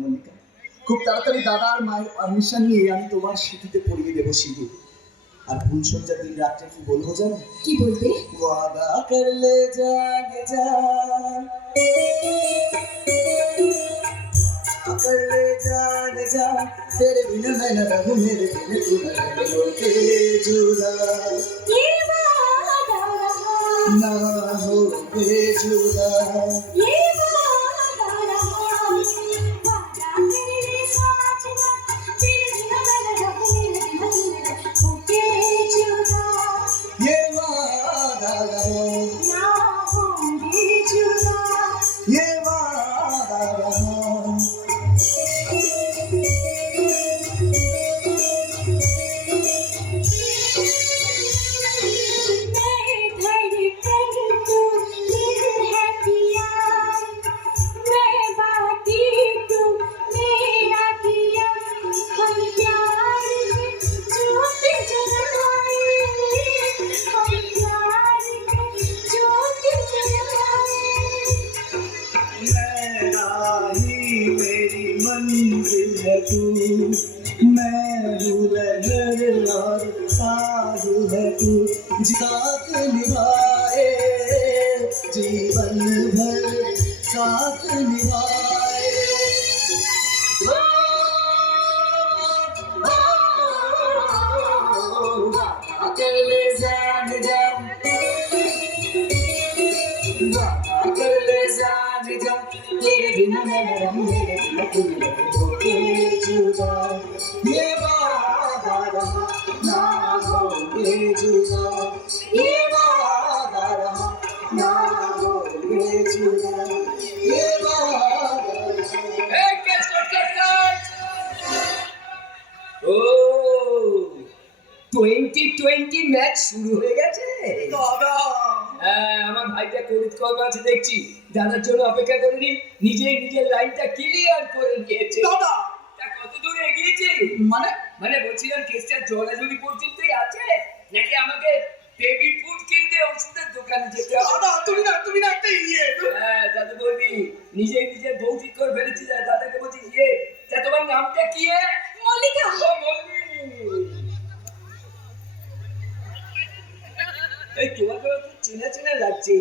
মল্লিকা খুব তাড়াতাড়ি দাদার মায়ের পারমিশন নিয়ে আমি তোমার স্মৃতিতে পড়িয়ে দেবো সিঁদুর আর ভুল সজ্জার দিন রাত্রে কি বলবো জানো কি বলবে वादा कर ले जाने जा कर ले जाने जा तेरे बिन मैं न रहूं मेरे बिन तू न रहे के जुदा ये वादा रहा ना हो जुदा साथ निभाए जीवन भर साथ निभाए अकेले जान जान कर ले जान जा तेरे बिना मैं न रहूँ मेरे बिना तू न रहे जुदा ये वादा ना होगे जुदा টোয়েন্টি ম্যাচ শুরু হয়ে গেছে? হ্যাঁ আমার ভাইটা করিত কর্ম আছে দেখছি। দাদার জন্য অপেক্ষা করিনি নিজেই নিজের লাইনটা ক্লিয়ার করে নিয়েছে দাদা। কত দূর এগিয়েছে? মানে? মানে বলছিলাম কেসটা জোরাজুরি পর্যন্তই আছে? নাকি আমাকে বেবি ফুড কিনতে ওষুধের দোকানে যেতে হবে? দাদা তুমি না তুমি না একটা ইয়ে। হ্যাঁ দাদু বলবি নিজেই নিজের বউ ঠিক করে ফেলেছি দাদাকে বলছি ইয়ে তা তোমার নামটা কি? মল্লিকা। ও মল্লি এই তোমাকে তো চেনা চেনা লাগছে।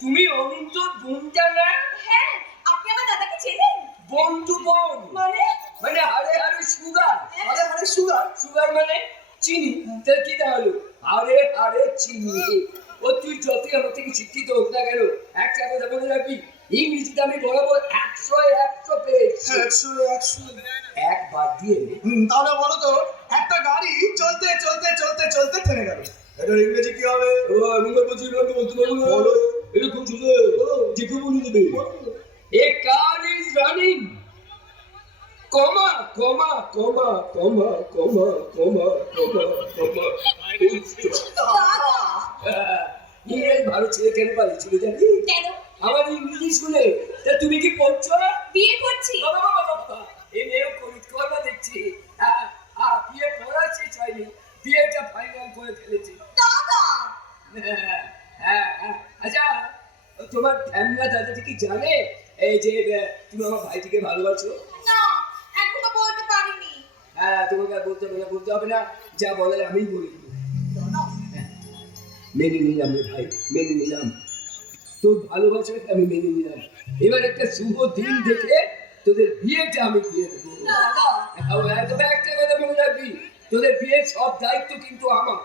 তুমি অনন্ত বোনটা না? হ্যাঁ আপনি আমার দাদাকে চেনেন? বন্ধু বোন। মানে? মানে হাড়ে হাড়ে সুগার। আরে আরে সুগার। সুগার মানে চিনি। তার কি তাহলে? হাড়ে হাড়ে চিনি। ও তুই যতই আমার থেকে শিক্ষিত হোক না কেন একটা কথা বলে রাখবি। ইংরেজিতে আমি বরাবর একশো একশো পেয়েছি। একশো একশো। এক বাদ দিয়ে তাহলে বলো তো একটা গাড়ি চলতে চলতে চলতে চলতে থেমে গেল এটার ইংরেজি কি হবে ও আমি তো বলছি না বলতে পারব না এরকম চলে যে কেউ বলে দেবে। A car is running? Comma comma comma comma comma comma comma comma. ইংরেজ ভারত ছেড়ে কেন পালিয়েছিল জানি কেন? আমার ইংরেজি শুনে। তা তুমি কি পড়ছো? না বিয়ে করছি। বাবা বাবা বাবা এই মেয়েও করিত করবা দেখছি। হ্যাঁ হ্যাঁ বিয়ে পড়া শেষ বিয়েটা ফাইনাল করে ফেলেছি। আচ্ছা তোমার দাদাটি কি জানে? এই যে তুমি আমার ভাইটিকে ভালোবাসো? না এখনও বলতে পারিনি। হ্যাঁ তোমাকে আর বলতে হবে না বলতে হবে না। যা বলার আমি বলে। হ্যাঁ, মেনে নিলাম রে ভাই মেনে নিলাম। তোর ভালোবাসাকে আমি মেনে নিলাম। এবার একটা শুভ দিন দেখে তোদের বিয়েটা আমি দিয়ে দেবো। তবে একটা কথা মনে রাখবি তোদের বিয়ের সব দায়িত্ব কিন্তু আমার।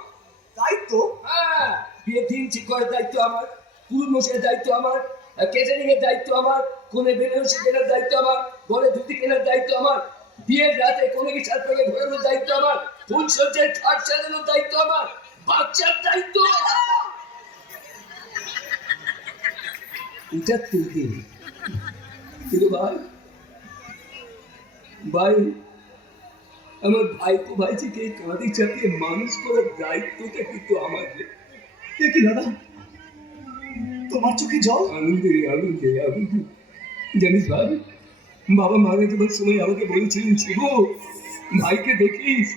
তাই তো হ্যাঁ। বিয়ের দিন ঠিক করার দায়িত্ব আমার? পুরুষ মশাইয়ের দায়িত্ব আমার কেটারিং এর দায়িত্ব আমার? কোনে বেনারসি কেনার দায়িত্ব আমার বলে ধুতি কেনার দায়িত্ব আমার, বিয়ের রাতে কোনো কি ঘোরানোর দায়িত্ব আমার, ফুল সাজানোর দায়িত্ব আমার, বাচ্চার দায়িত্ব! এটা কিন্তু ভাই ভাই, আমার ভাইপো কাঁধে চাপিয়ে মানুষ করার দায়িত্বটা কিন্তু আমাদের কি দাদা? তোমার চোখে জল? আনন্দে আনন্দে আনন্দে। জানিস ভাই বাবা মারা যাবার সময় আমাকে বলেছিলেন শিব ভাইকে দেখিস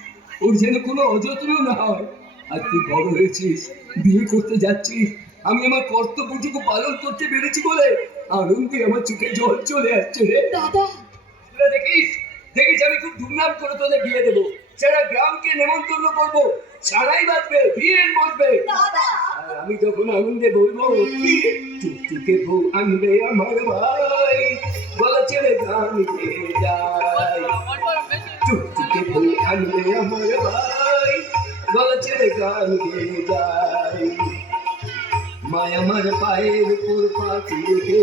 ওর যেন কোনো অযত্ন না হয়। আর তুই বড় হয়েছিস বিয়ে করতে যাচ্ছিস আমি আমার কর্তব্যটুকু পালন করতে পেরেছি বলে আনন্দে আমার চোখে জল চলে আসছে রে। দাদা। তোরা দেখিস দেখিস আমি খুব ধুমধাম করে তোদের বিয়ে দেবো। সারা গ্রামকে নেমন্তন্ন করব সারাই বাজবে বিয়ের বসবে। দাদা। আমি তখন আনন্দে বলব টুকটুকে বউ আনবে আমার ভাই? বলা, ছেড়ে গান গেয়ে যায় টুকটুকে বউ আনবে আমার ভাই? গলা ছেড়ে গান গেয়ে মায় আমার পায়ের উপর পাখি রেখে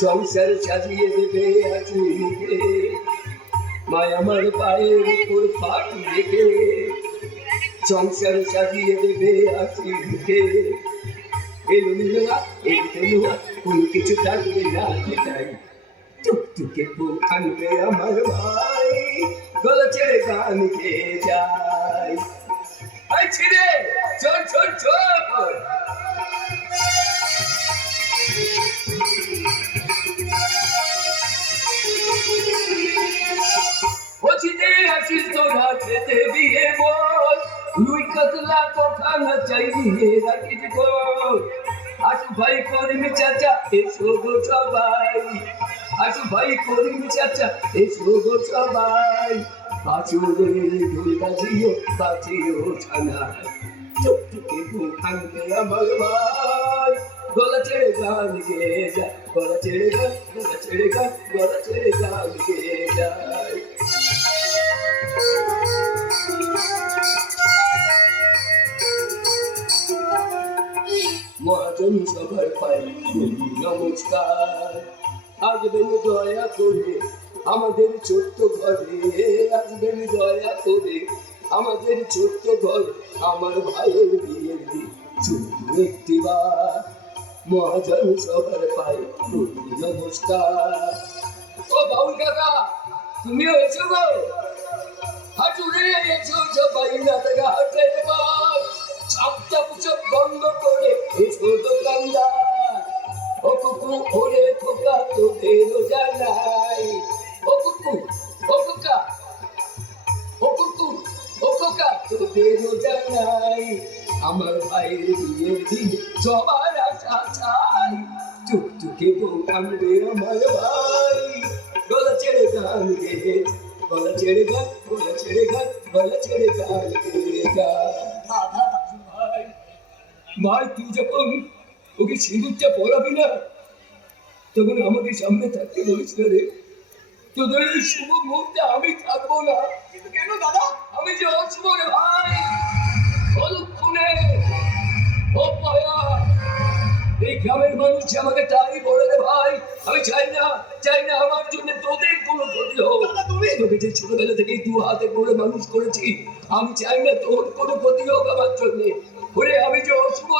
সংসার সাজিয়ে দেবে মুখে মায় আমার পায়ের উপর পাখি রেখে সংসার সাজিয়ে দেবে মুখে এলো নিলোয়া, এই তেলোয়া কোনো কিছু থাকবে না এটাই টুকটুকে আনবে আমার ভাই, গলা ছেড়ে গান খেয়ে যায়। ছিড়ে চল চল চল কাতলা কখানা চাই নিয়ে রাখিস আশু ভাই, করিম চাচা, এসো গো সবাই। আশু ভাই, করিম চাচা, এসো গো সবাই। বাছুরের ঢোল বাজিও বাজিও ছানায়। বুক আনবে আমার ভাই। গলা ছেড়ে গান গেয়ে যায় গলা ছেড়ে গান, গলা ছেড়ে গান, গলা ছেড়ে গান গেয়ে যায় সবার নমস্কার আসবেন দয়া করে আমাদের ছোট্ট ঘরে আসবেন দয়া করে আমাদের ছোট্ট ঘর আমার ভাইয়ের বিয়ের দিন শুধু একটি বার মহাজন সবার পাই নমস্কার ও বাউল কাকা তুমিও এসো গো এসো সবাই না জানাই আমার ভাইয়ের বিয়ের দিন সবার আশা চাই। চুপচুকে বউ আনবে আমার ভাই। গলা ছেড়ে গান গেয়ে গলা ছেড়ে গান গলা ছেড়ে গান গলা ছেড়ে গান গেয়ে ভাই ভাই তুই যখন ওকে সিঁদুরটা পড়াবি না তখন আমাকে সামনে থাকতে বলিস না রে। তোদের শুভ মুহূর্তে আমি থাকব না। কিন্তু কেন দাদা? আমি যে অশুভ রে ভাই। গ্রামের মানুষ আমাকে তাই বলে রে ভাই, আমি চাই না চাই না আমার জন্য তোদের কোনো ক্ষতি হোক। তুমি তোকে যে ছোটবেলা থেকেই দু হাতে করে মানুষ করেছি, আমি চাই না তোর কোনো ক্ষতি হোক আমার জন্য। আমি যে অশুভ